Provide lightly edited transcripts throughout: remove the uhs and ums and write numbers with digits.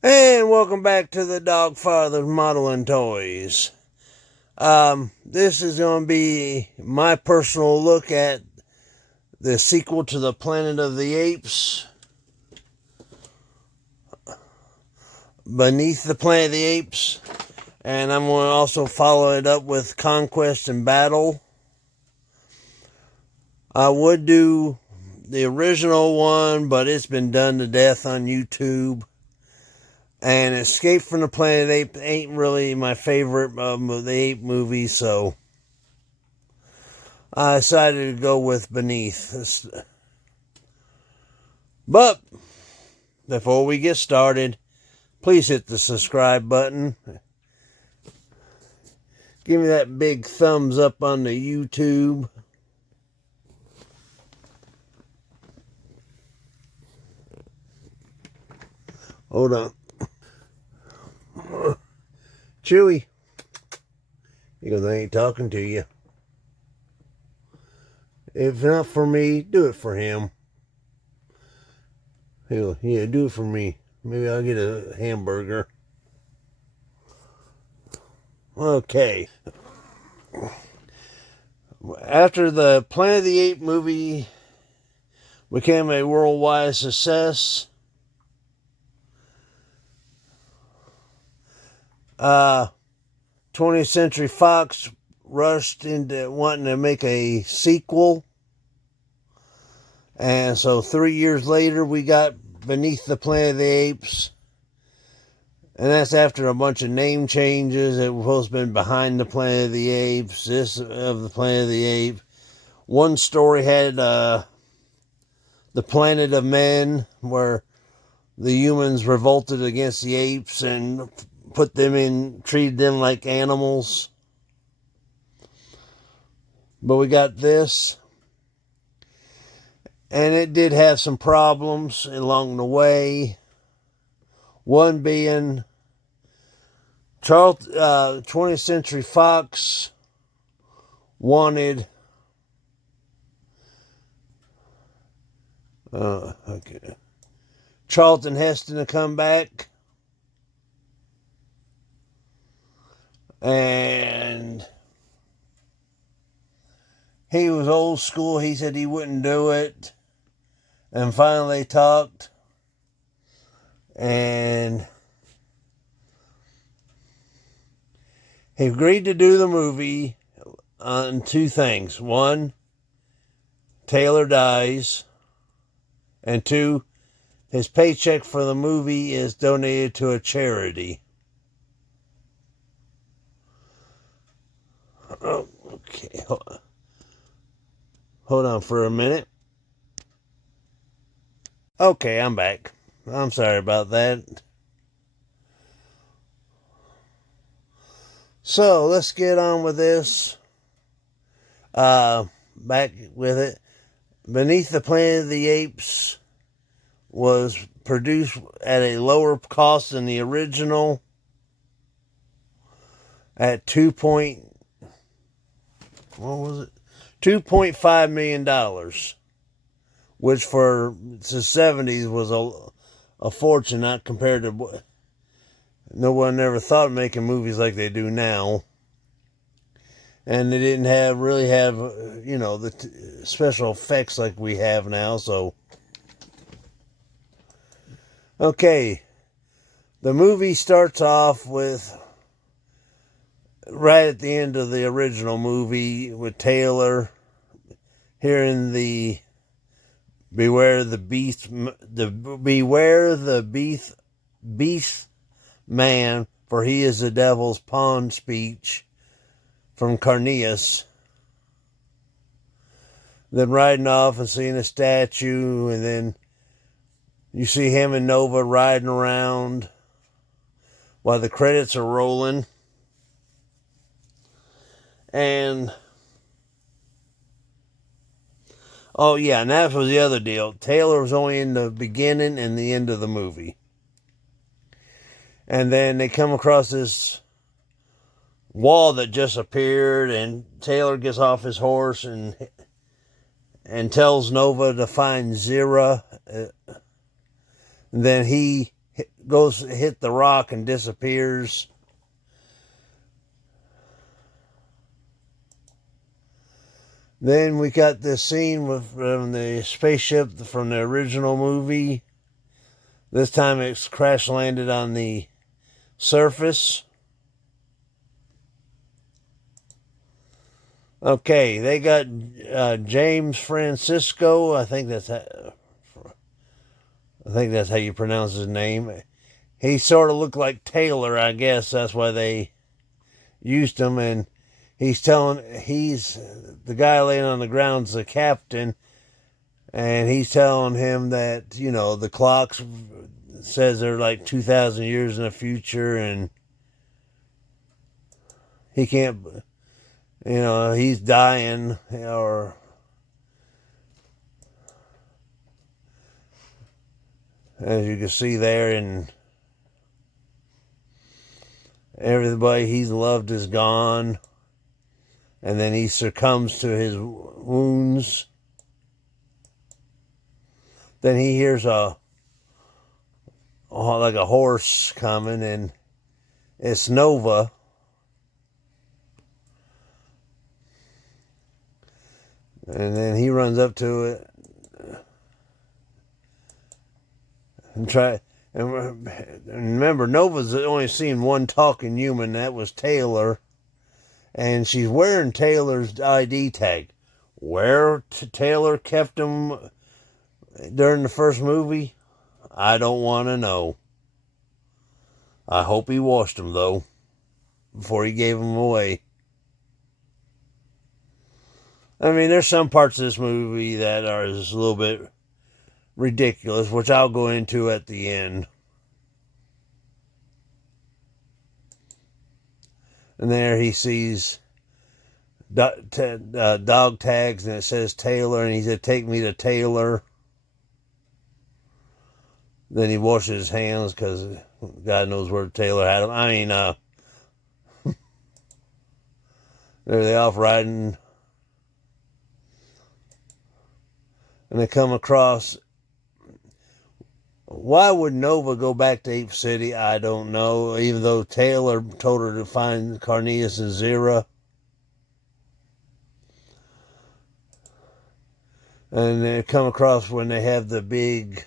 And welcome back to the DOGFATHER'S Modeling Toys. This is going to be my personal look at the sequel to the Planet of the Apes, Beneath the Planet of the Apes, and I'm going to also follow it up with Conquest and Battle. I would do the original one, but it's been done to death on YouTube. And Escape from the Planet of the Apes ain't really my favorite of the ape movies, so I decided to go with Beneath. But before we get started, please hit the subscribe button. Give me that big thumbs up on the YouTube. Hold on. Chewy. He goes, I ain't talking to you. If not for me, do it for him. He goes, yeah, do it for me. Maybe I'll get a hamburger. Okay. After the Planet of the Apes movie became a worldwide success, 20th Century Fox rushed into wanting to make a sequel. And so 3 years later, we got Beneath the Planet of the Apes. And that's after a bunch of name changes. It was supposed to have been Behind the Planet of the Apes, this of the Planet of the Apes. One story had the Planet of Men, where the humans revolted against the apes and treated them like animals. But we got this. And it did have some problems along the way. One being 20th Century Fox wanted Charlton Heston to come back. And he was old school. He said he wouldn't do it. And finally they talked. And he agreed to do the movie on two things. One, Taylor dies. And two, his paycheck for the movie is donated to a charity. Oh, okay, hold on for a minute. Okay, I'm back. I'm sorry about that. So, let's get on with this. Back with it. Beneath the Planet of the Apes was produced at a lower cost than the original at $2.5 million, which for the 70s was a fortune, not compared to no one ever thought of making movies like they do now. And they didn't really have the special effects like we have now. So, okay, the movie starts off with right at the end of the original movie with Taylor hearing the beware the beast man, for he is the devil's pawn speech from Carneus. Then riding off and seeing a statue, and then you see him and Nova riding around while the credits are rolling. And oh yeah, and that was the other deal. Taylor was only in the beginning and the end of the movie. And then they come across this wall that just appeared, and Taylor gets off his horse and tells Nova to find Zira. Then he goes hit the rock and disappears. Then we got this scene from the spaceship from the original movie. This time it's crash landed on the surface. Okay, they got James Francisco. I think that's how you pronounce his name. He sort of looked like Taylor, I guess. That's why they used him. And he's the guy laying on the ground's the captain. And he's telling him that, the clock says they're like 2,000 years in the future. And he can't, he's dying, or as you can see there, and everybody he's loved is gone, and then he succumbs to his wounds. Then he hears like a horse coming, and it's Nova. And then he runs up to it and remember, Nova's only seen one talking human. That was Taylor. And she's wearing Taylor's ID tag. Where Taylor kept him during the first movie, I don't want to know. I hope he washed him, though, before he gave him away. I mean, there's some parts of this movie that are just a little bit ridiculous, which I'll go into at the end. And there he sees dog tags, and it says Taylor, and he said, "Take me to Taylor." Then he washes his hands because God knows where Taylor had him. I mean, there they off riding. And they come across. Why would Nova go back to Ape City? I don't know. Even though Taylor told her to find Cornelius and Zira. And they come across when they have the big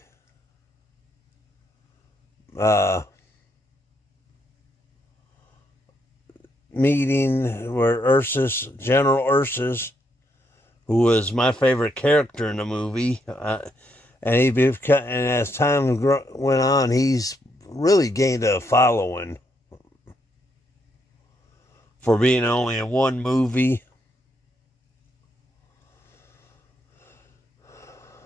meeting where General Ursus, who was my favorite character in the movie, and as time went on, he's really gained a following for being only in one movie.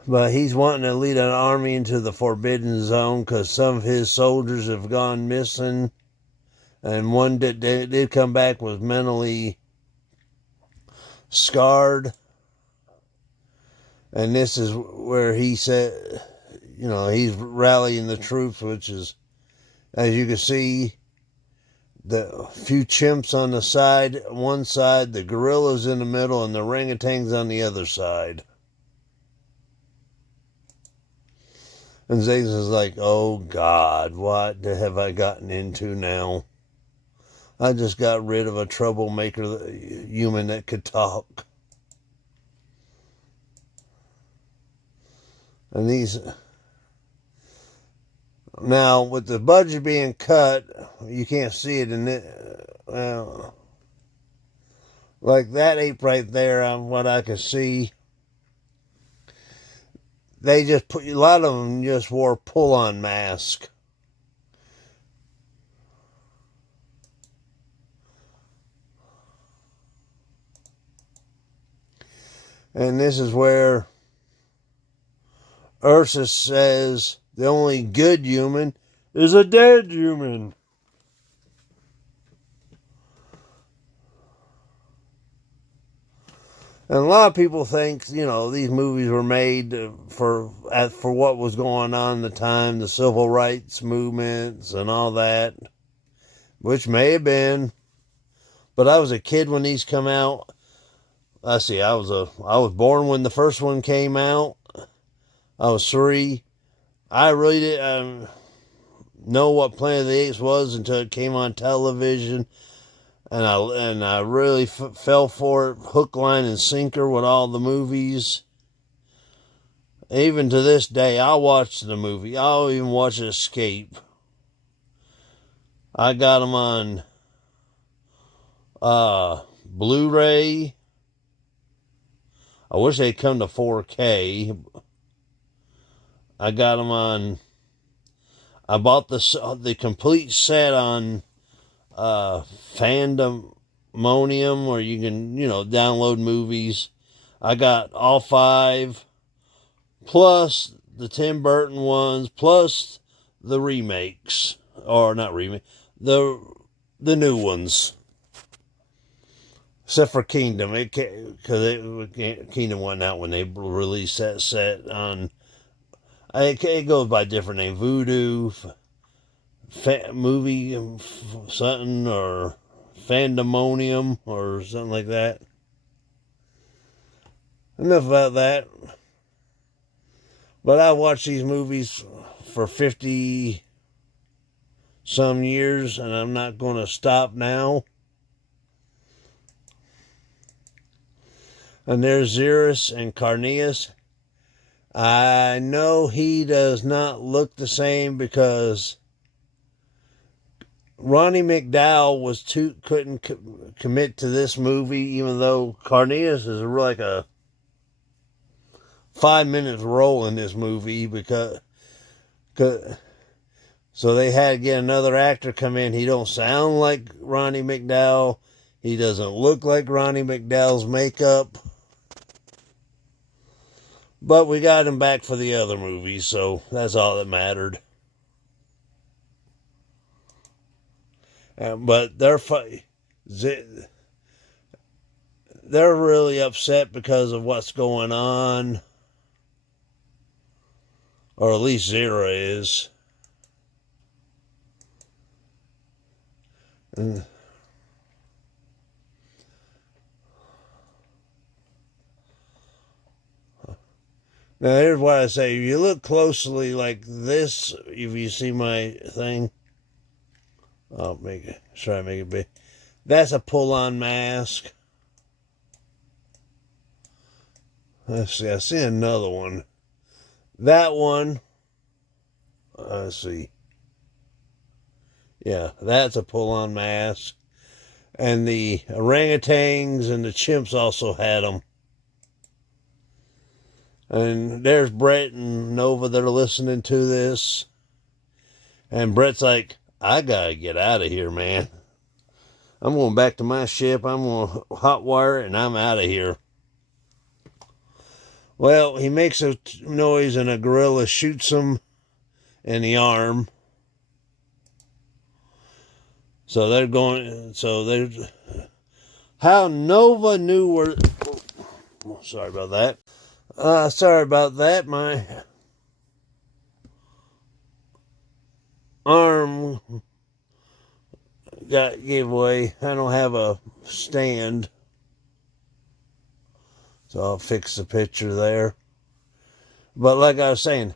But he's wanting to lead an army into the Forbidden Zone because some of his soldiers have gone missing, and one that did come back was mentally scarred. And this is where he said, he's rallying the troops, which is, as you can see, the few chimps on one side, the gorillas in the middle, and the orangutans on the other side. And Zazen's like, oh God, what have I gotten into now? I just got rid of a troublemaker human that could talk. And now with the budget being cut, you can't see it in it. Like that ape right there, on what I can see, a lot of them just wore pull-on masks. And this is where Ursus says the only good human is a dead human. And a lot of people think, these movies were made for what was going on at the time, the civil rights movements and all that, which may have been. But I was a kid when these come out. I was born when the first one came out. I was 3. I really did. know what Planet of the Apes was until it came on television, and I really fell for it, hook, line, and sinker with all the movies. Even to this day, I'll watch the movie. I'll even watch Escape. I got them on Blu-ray. I wish they'd come to 4K. I got them on. I bought the complete set on Fandemonium, where you can, download movies. I got all 5, plus the Tim Burton ones, plus the remakes, or not remake, the new ones. Except for Kingdom, because Kingdom went out when they released that set on. It goes by different name, Voodoo, movie something, or Fandemonium, or something like that. Enough about that. But I watched these movies for 50 some years, and I'm not going to stop now. And there's Xerus and Carneus. I know he does not look the same because Ronnie McDowell couldn't commit to this movie, even though Carneus is like a 5 minutes role in this movie, because so they had to get another actor come in. He don't sound like Ronnie McDowell. He doesn't look like Ronnie McDowell's makeup. But we got him back for the other movies, so that's all that mattered. But they're really upset because of what's going on, or at least Zera is. Now, here's what I say. If you look closely like this, if you see my thing, I'll try to make it big. That's a pull-on mask. Let's see. I see another one. That one. Let's see. Yeah, that's a pull-on mask. And the orangutans and the chimps also had them. And there's Brett and Nova that are listening to this. And Brett's like, I gotta get out of here, man. I'm going back to my ship. I'm going to hotwire it, and I'm out of here. Well, he makes a noise, and a gorilla shoots him in the arm. So they're going. How Nova knew where. Oh, sorry about that. Sorry about that. My arm gave away. I don't have a stand, so I'll fix the picture there. But like I was saying,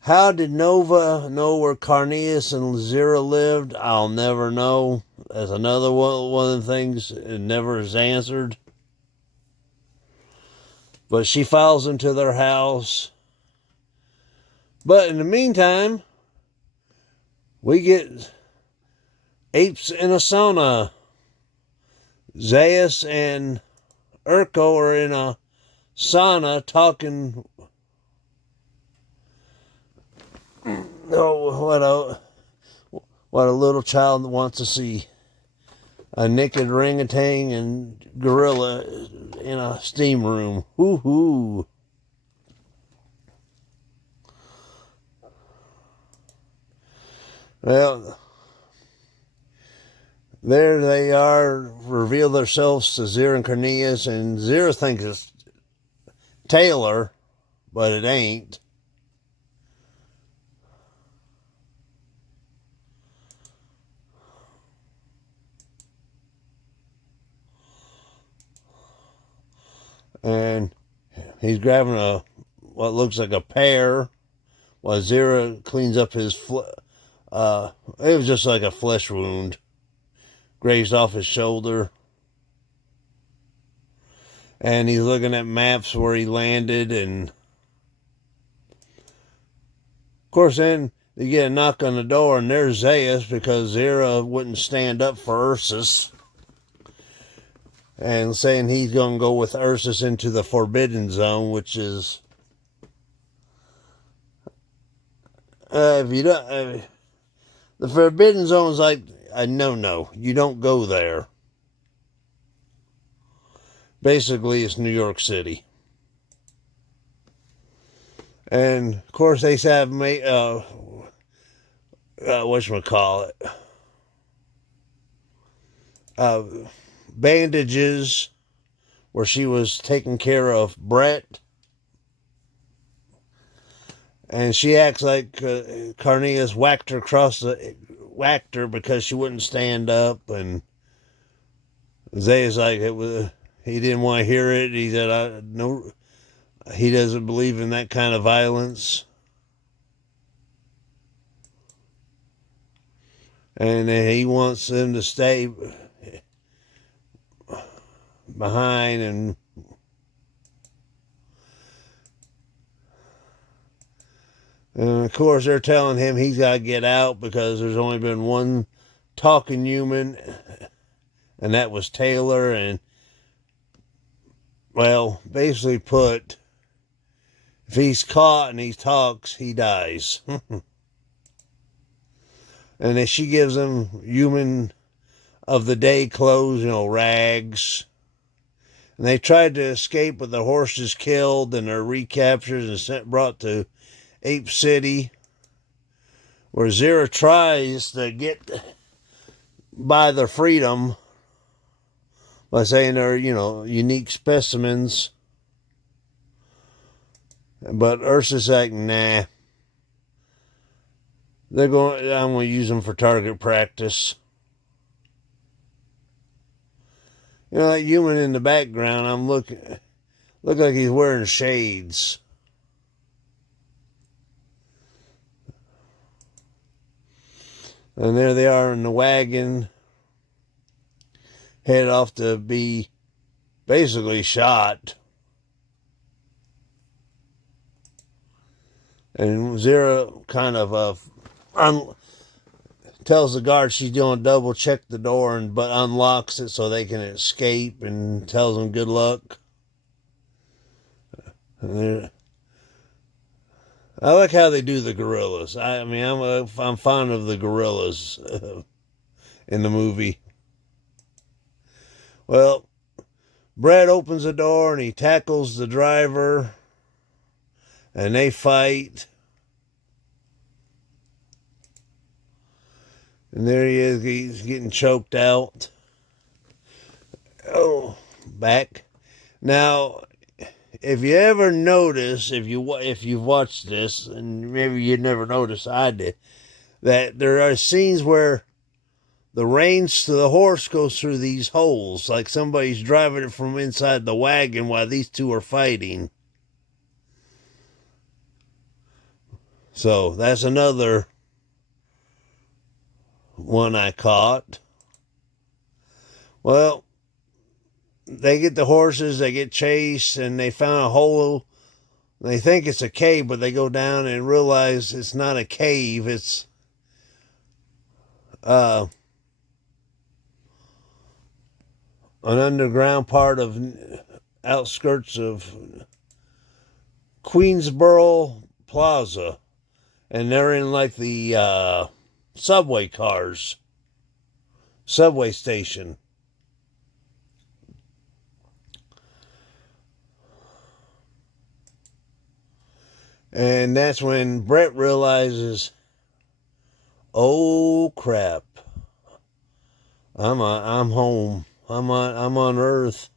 how did Nova know where Carneus and Zera lived? I'll never know. That's another one of the things it never is answered. But she follows them to their house. But in the meantime, we get apes in a sauna. Zaius and Urko are in a sauna talking. Oh, what a little child wants to see. A naked orangutan and gorilla in a steam room. Woo-hoo. Well, there they are, reveal themselves to Zera and Carneus, and Zera thinks it's Taylor, but it ain't. And he's grabbing what looks like a pear, while Zera cleans up his It was just like a flesh wound, grazed off his shoulder. And he's looking at maps where he landed, and of course then they get a knock on the door, and there's Zeus, because Zera wouldn't stand up for Ursus, and saying he's going to go with Ursus into the Forbidden Zone, which is if you don't, the Forbidden Zone is like a no, you don't go there. Basically, it's New York City. And, of course, they have whatchamacallit, bandages where she was taking care of Brett. And she acts like Cornelius whacked her because she wouldn't stand up. And Zay's like, he didn't want to hear it. He said, no, he doesn't believe in that kind of violence. And he wants them to stay behind. And of course, they're telling him he's got to get out because there's only been one talking human, and that was Taylor. And, well, basically put, if he's caught and he talks, he dies. And then she gives him human of the day clothes, rags. And they tried to escape, but the horse is killed, and they're recaptured and brought to Ape City, where Zera tries to get by their freedom by saying they're, unique specimens. But Ursus like, nah. I'm going to use them for target practice. That human in the background, look like he's wearing shades. And there they are in the wagon, head off to be basically shot. And Zera kind of tells the guard she's going to double check the door, but unlocks it so they can escape, and tells them good luck. I like how they do the gorillas. I'm fond of the gorillas in the movie. Well, Brett opens the door and he tackles the driver, and they fight. And there he is. He's getting choked out. Oh, back. Now, if you ever notice, if you've watched this, and maybe you never noticed, I did, that there are scenes where the reins to the horse goes through these holes, like somebody's driving it from inside the wagon while these two are fighting. So that's another one I caught. Well, they get the horses, they get chased, and they found a hole. They think it's a cave, but they go down and realize it's not a cave. It's an underground part of outskirts of Queensboro Plaza. And they're in like the subway station. And that's when Brett realizes, oh crap, I'm home. I'm on Earth.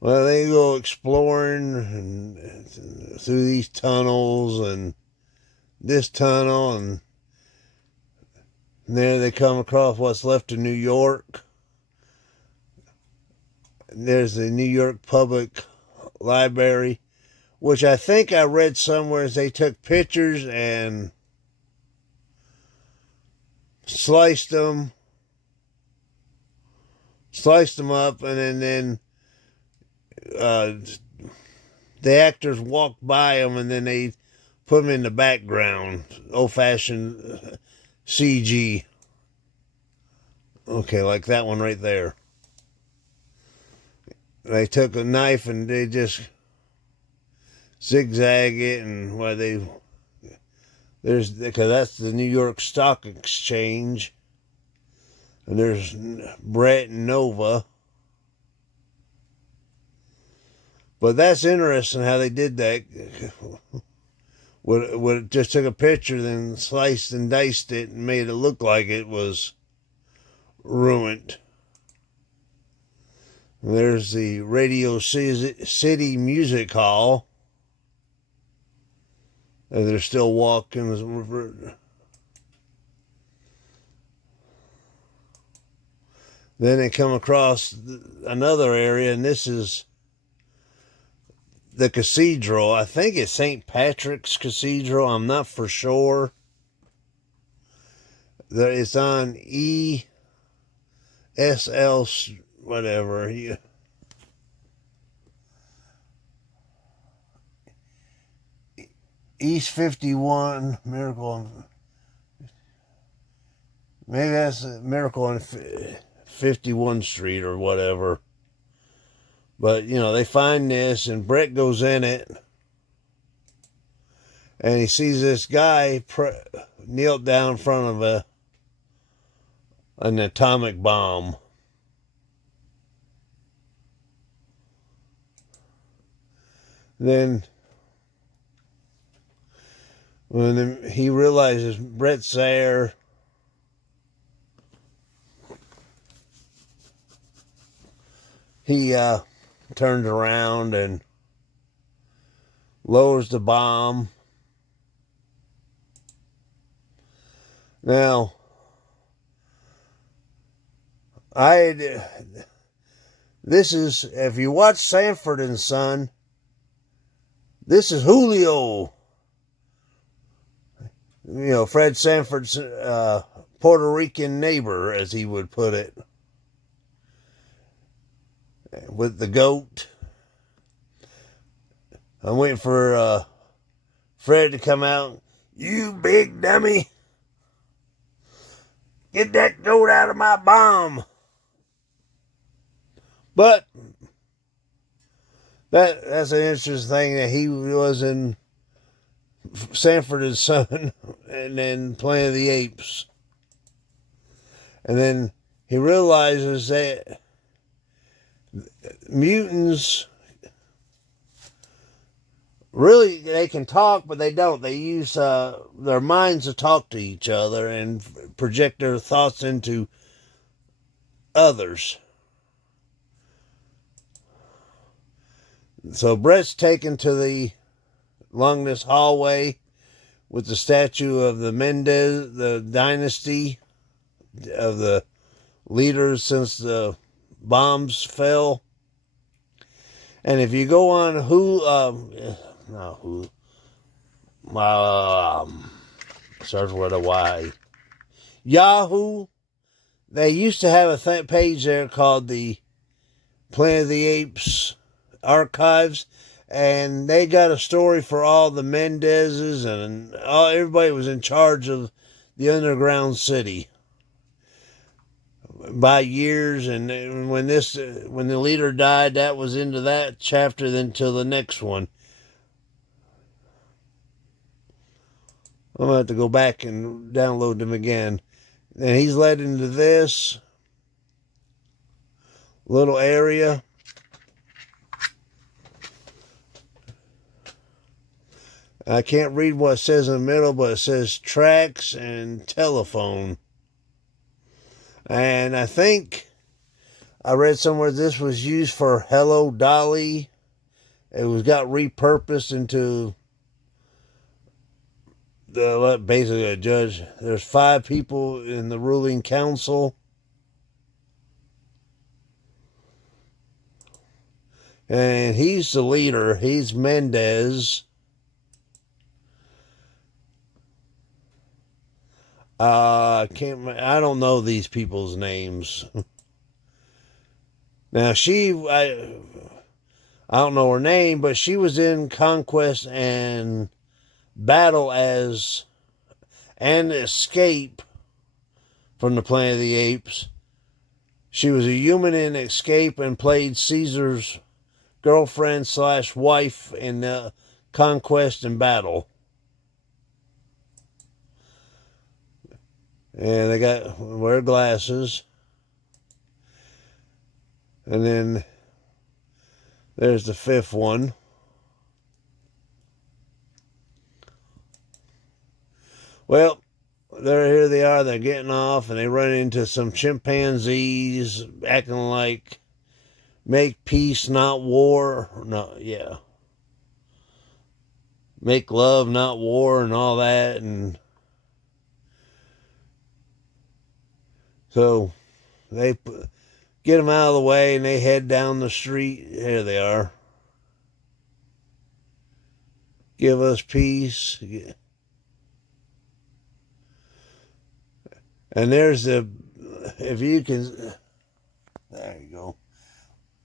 Well, they go exploring through these tunnels and this tunnel, and there they come across what's left of New York. There's the New York Public Library, which I think I read somewhere they took pictures and sliced them up, and then the actors walked by them, and then they put them in the background, old-fashioned CG. Okay, like that one right there. They took a knife and they just zigzag it, and because that's the New York Stock Exchange, and there's Brett and Nova. But that's interesting how they did that. What just took a picture, then sliced and diced it and made it look like it was ruined. There's the Radio City Music Hall. And they're still walking. Then they come across another area, and this is the cathedral. I think it's St. Patrick's Cathedral. I'm not for sure. It's on ESL, whatever. East 51, Miracle. Maybe that's a Miracle on 51 Street or whatever. But, they find this, and Brett goes in it, and he sees this guy kneel down in front of an atomic bomb. Then, when he realizes Brett's there, he turns around and lowers the bomb. Now, this is, if you watch Sanford and Son, this is Julio. Fred Sanford's Puerto Rican neighbor, as he would put it, with the goat. I'm waiting for Fred to come out. You big dummy. Get that goat out of my bomb. But that's an interesting thing, that he was in Sanford and Son, and then Planet of the Apes. And then he realizes that mutants, really, they can talk, but they don't. They use their minds to talk to each other and project their thoughts into others. So Brett's taken to along this hallway with the statue of the Mendez, the dynasty of the leaders since the bombs fell. And if you go on starts with a Y, Yahoo, they used to have a page there called the Planet of the Apes Archives, and they got a story for all the Mendezes, and everybody was in charge of the underground city by years. And when the leader died, that was into that chapter, then to the next one. I'm gonna have to go back and download them again. And he's led into this little area. I can't read what it says in the middle, but it says tracks and telephone. And I think I read somewhere this was used for Hello Dolly. It got repurposed into basically a judge. There's 5 people in the ruling council. And he's the leader. He's Mendez. I don't know these people's names. Now I don't know her name, but she was in Conquest and Battle as and Escape from the Planet of the Apes. She was a human in Escape and played Caesar's girlfriend / wife in Conquest and Battle. And they wear glasses. And then there's the fifth one. Well, here they are. They're getting off, and they run into some chimpanzees acting like make peace, not war. No, yeah. Make love, not war, and all that. And so they get them out of the way, and they head down the street. Here they are. Give us peace. And there's if you can, there you go.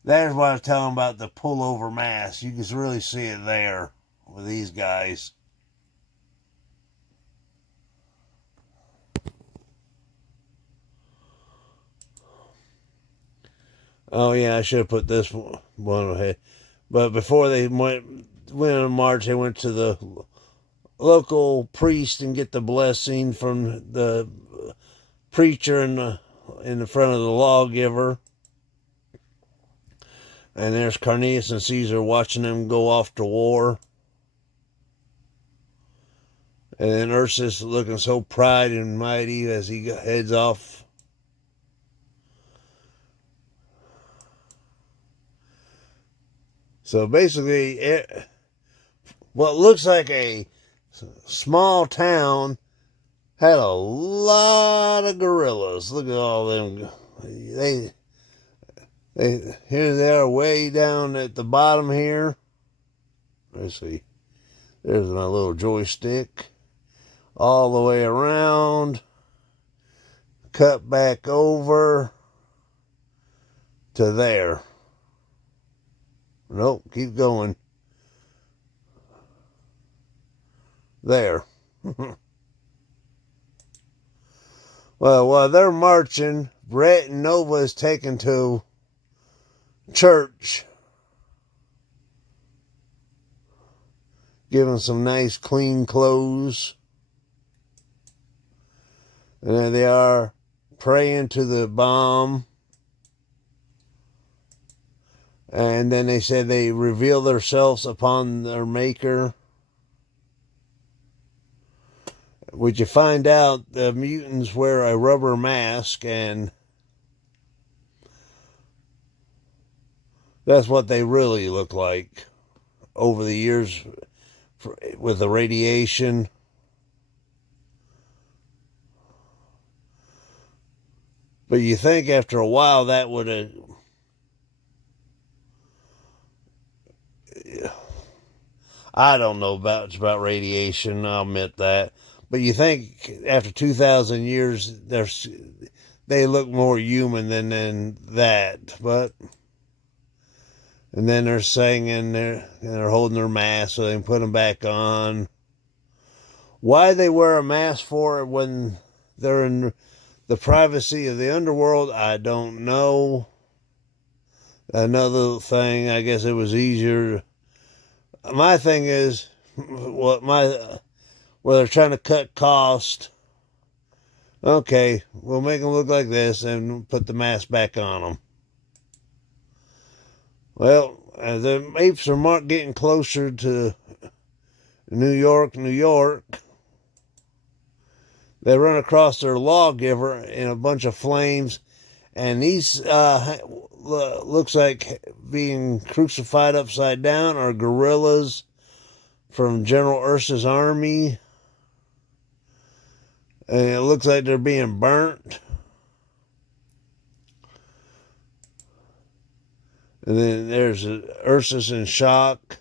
There's what I was telling about the pullover mask. You can really see it there with these guys. Oh yeah, I should have put this one ahead. But before they went on march, they went to the local priest and get the blessing from the preacher in the front of the lawgiver. And there's Cornelius and Caesar watching them go off to war. And then Ursus looking so proud and mighty as he heads off. So basically, what looks like a small town had a lot of gorillas. Look at all them. Here they are way down at the bottom here. Let's see. There's my little joystick. All the way around. Cut back over to there. Nope, keep going. There. Well, while they're marching, Brett and Nova is taken to church. Given some nice clean clothes. And there they are praying to the bomb. And then they said they reveal themselves upon their maker. Which you find out the mutants wear a rubber mask, and that's what they really look like over the years with the radiation. But you think after a while that would have... I don't know much about radiation, I'll admit that. But you think after 2,000 years, they look more human than that. But... And then they're singing, they're holding their mask so they can put them back on. Why they wear a mask for when they're in the privacy of the underworld, I don't know. Another thing, I guess it was easier. My thing is, where they're trying to cut cost. Okay, we'll make them look like this and put the mask back on them. Well, as the apes are getting closer to New York, they run across their lawgiver in a bunch of flames, and these looks like being crucified upside down are gorillas from General Ursa's army, and it looks like they're being burnt. And then there's Ursus in shock.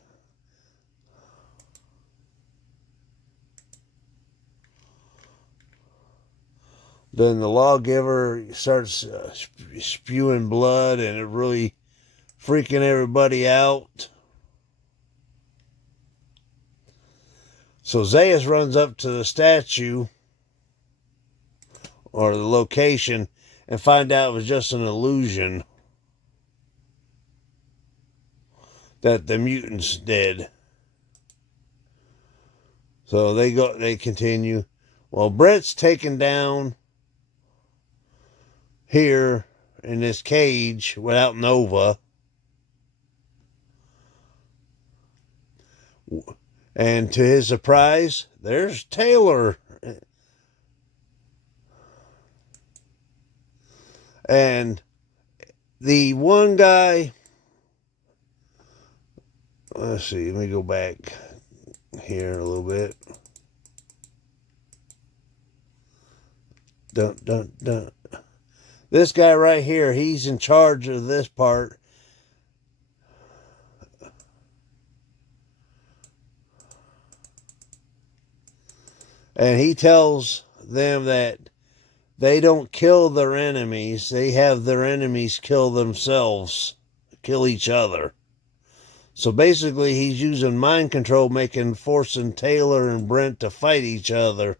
Then the lawgiver starts spewing blood, and it really freaking everybody out. So Zaius runs up to the statue or the location and find out it was just an illusion that the mutants did. So they continue. Well, Brett's taken down here in this cage without Nova. And to his surprise, there's Taylor. And the one guy, let's see, let me go back here a little bit. Dun, dun, dun. This guy right here, he's in charge of this part. And he tells them that they don't kill their enemies. They have their enemies kill themselves, kill each other. So basically, he's using mind control, forcing Taylor and Brent to fight each other.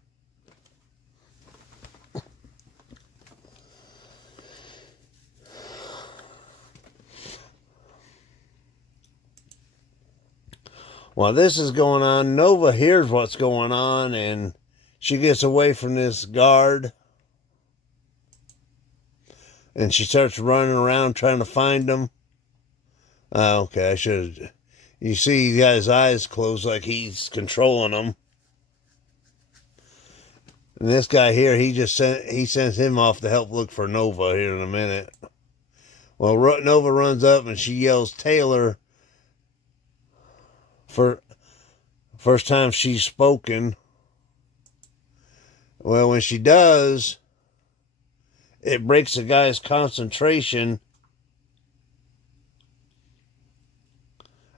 While this is going on, Nova hears what's going on, and she gets away from this guard. And she starts running around trying to find him. Okay, I should have... You see, he got his eyes closed like he's controlling them. And this guy here, he sends him off to help look for Nova here in a minute. Well, Nova runs up and she yells Taylor. For first time she's spoken. Well, when she does, it breaks the guy's concentration,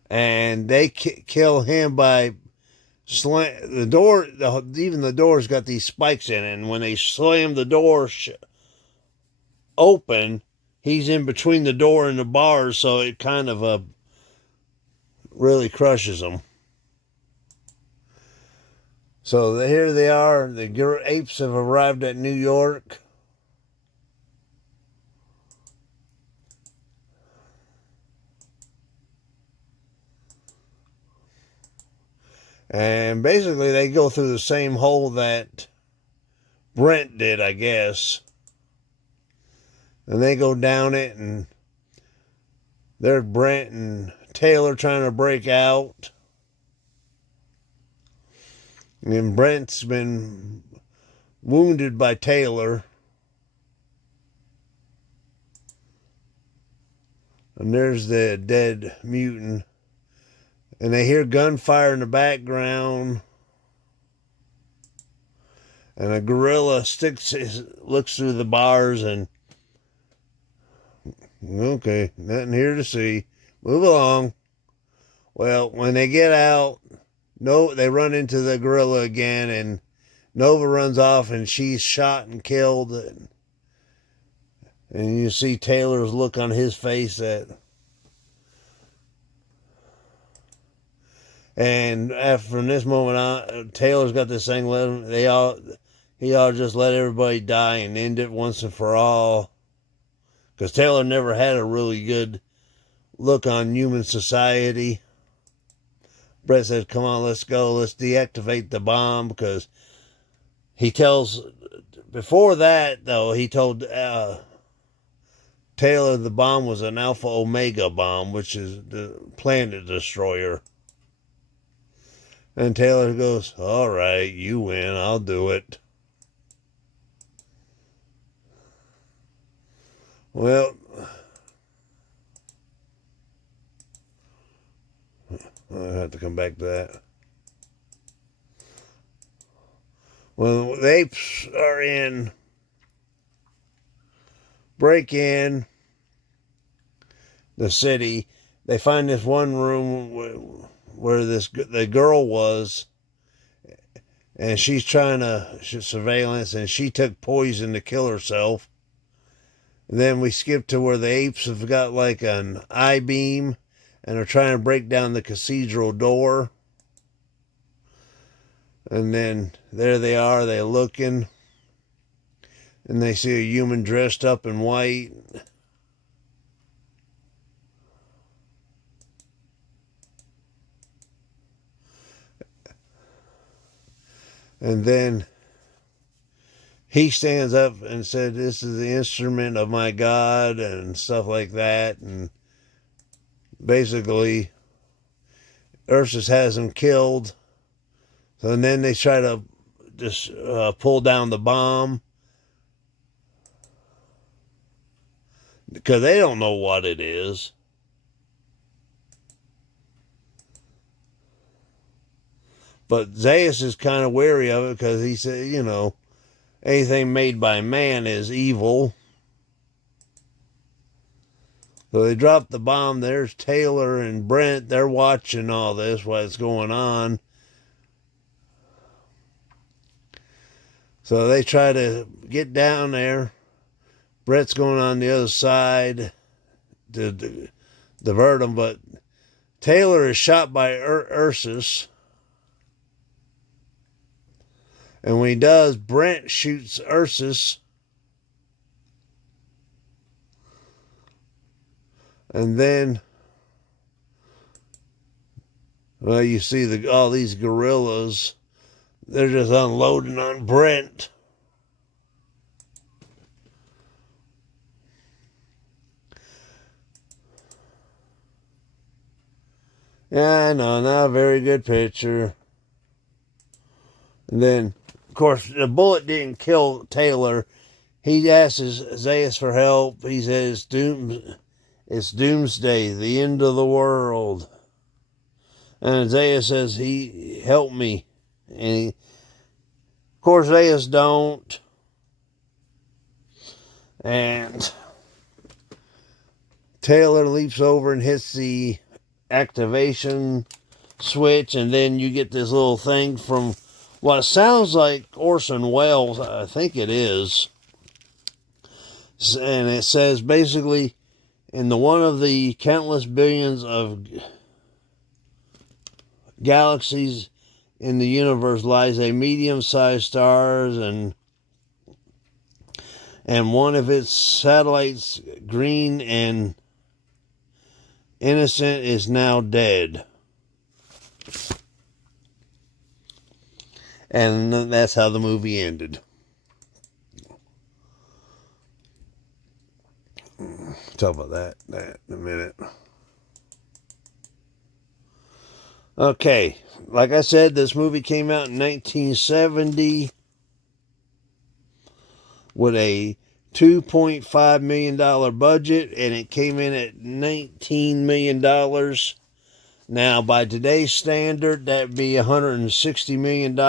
and they kill him by the door. Even the door's got these spikes in it, and when they slam the door open, he's in between the door and the bars, so it kind of really crushes them. So here they are. The apes have arrived at New York. And basically they go through the same hole that Brent did, I guess. And they go down it, and there's Brent and Taylor trying to break out. And Brent's been wounded by Taylor. And there's the dead mutant. And they hear gunfire in the background. And a gorilla looks through the bars and... Okay, nothing here to see. Move along. Well, when they get out, they run into the gorilla again, and Nova runs off, and she's shot and killed. And you see Taylor's look on his face and from this moment on, Taylor's got this thing. He ought to just let everybody die and end it once and for all. Because Taylor never had a really good look on human society. Brett said, come on, let's go. Let's deactivate the bomb. Because before that, though, he told Taylor the bomb was an Alpha Omega bomb, which is the planet destroyer. And Taylor goes, all right, you win. I'll do it. Well, I'll have to come back to that. Well, the apes break in, the city. They find this one room where the girl was, and she's trying to surveillance, and she took poison to kill herself. And then we skip to where the apes have got like an I-beam, and are trying to break down the cathedral door. And then there they are, they're looking, and they see a human dressed up in white. And then he stands up and said, "This is the instrument of my God," and stuff like that. And basically, Ursus has him killed. So then they try to just pull down the bomb, because they don't know what it is. But Zeus is kind of wary of it, because he said, anything made by man is evil. So they drop the bomb. There's Taylor and Brent. They're watching all this, what's going on. So they try to get down there. Brett's going on the other side to divert them, but Taylor is shot by Ursus. And when he does, Brent shoots Ursus. And then, well, you see all these gorillas. They're just unloading on Brent. Yeah, I know, not a very good picture. And then, of course, the bullet didn't kill Taylor. He asks Zeus for help. He says, it's doomsday, the end of the world. And Zeus says, he helped me. And of course, Zeus don't. And Taylor leaps over and hits the activation switch, and then you get this little thing from what sounds like Orson Welles. I think it is. And it says basically, in the one of the countless billions of galaxies in the universe lies a medium-sized star, and one of its satellites, green and innocent, is now dead. And that's how the movie ended. Talk about that in a minute. Okay, like I said, this movie came out in 1970 with a $2.5 million budget, and it came in at $19 million. Now, by today's standard, that'd be $160 million.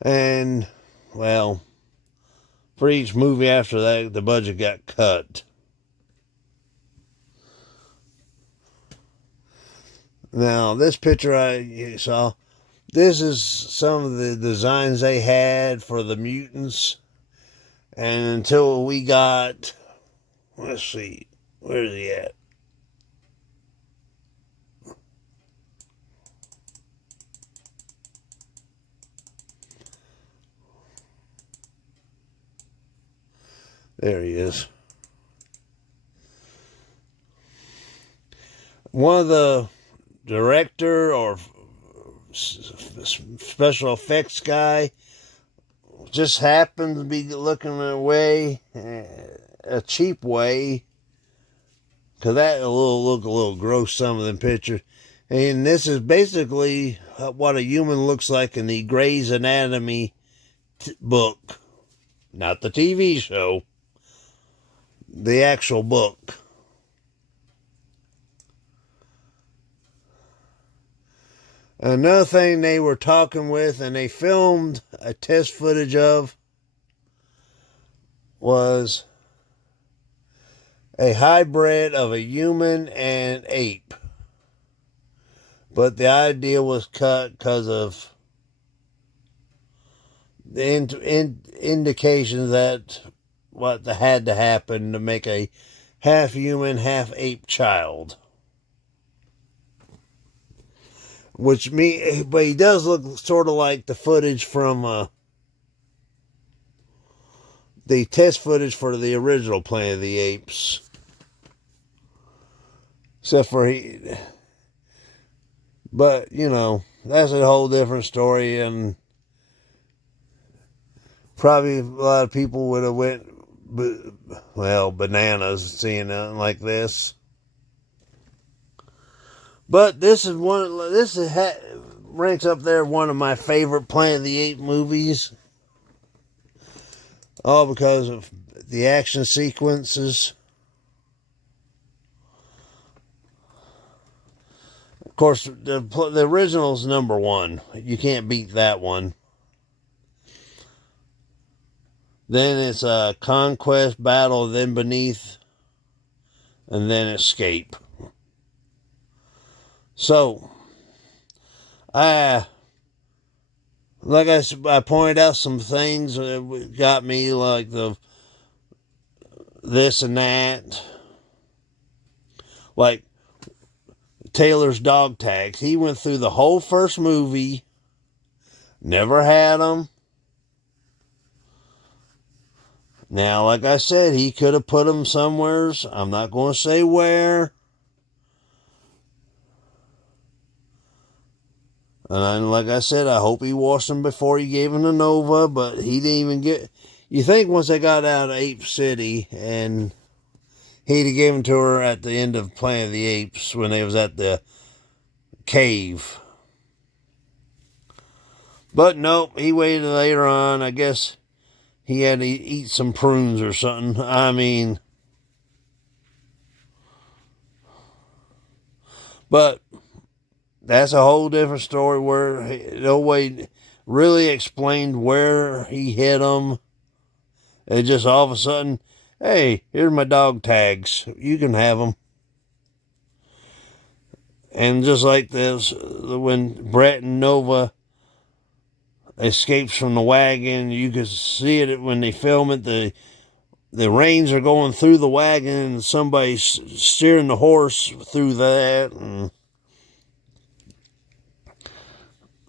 And, well, for each movie after that, the budget got cut. Now, this picture I saw, this is some of the designs they had for the mutants. And until we got, let's see, where's he at? There he is. One of the director or special effects guy just happened to be looking away, a cheap way, because that look a little gross, some of them pictures. And this is basically what a human looks like in the Grey's Anatomy book. Not the TV show. The actual book. Another thing they were talking with, and they filmed a test footage of, was a hybrid of a human and ape. But the idea was cut because of the indications that what had to happen to make a half human, half ape child. But he does look sort of like the footage from the test footage for the original Planet of the Apes. Except for but, you know, that's a whole different story, and probably a lot of people would have went, bananas seeing nothing like this. But this ranks up there one of my favorite Planet of the Apes movies. All because of the action sequences. Of course, the original's number one. You can't beat that one. Then it's Conquest, Battle, then Beneath, and then Escape. So, I pointed out some things that got me, like this and that. Like Taylor's dog tags. He went through the whole first movie, never had them. Now, like I said, he could have put them somewheres. I'm not going to say where. And like I said, I hope he washed them before he gave them to Nova, but he didn't even get... You think once they got out of Ape City, and he'd have given to her at the end of Planet of the Apes when they was at the cave. But nope, he waited later on. I guess he had to eat some prunes or something. I mean... But that's a whole different story where nobody really explained where he hid them. It just all of a sudden, hey, here's my dog tags. You can have them. And just like this, when Brett and Nova escapes from the wagon, you can see it when they film it. The reins are going through the wagon, and somebody's steering the horse through that.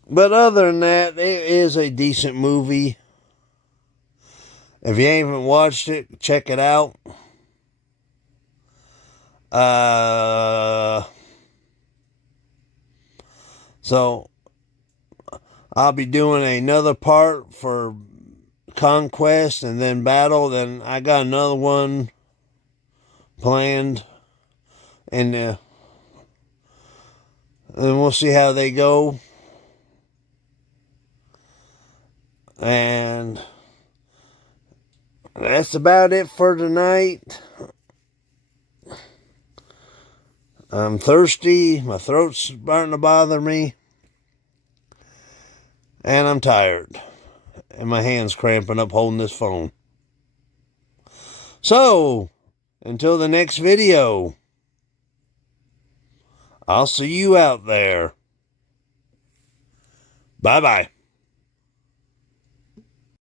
But other than that, it is a decent movie. If you haven't watched it, check it out. So, I'll be doing another part for Conquest and then Battle. Then I got another one planned. And we'll see how they go. And that's about it for tonight. I'm thirsty. My throat's starting to bother me. And I'm tired. And my hand's cramping up holding this phone. So, until the next video, I'll see you out there. Bye-bye.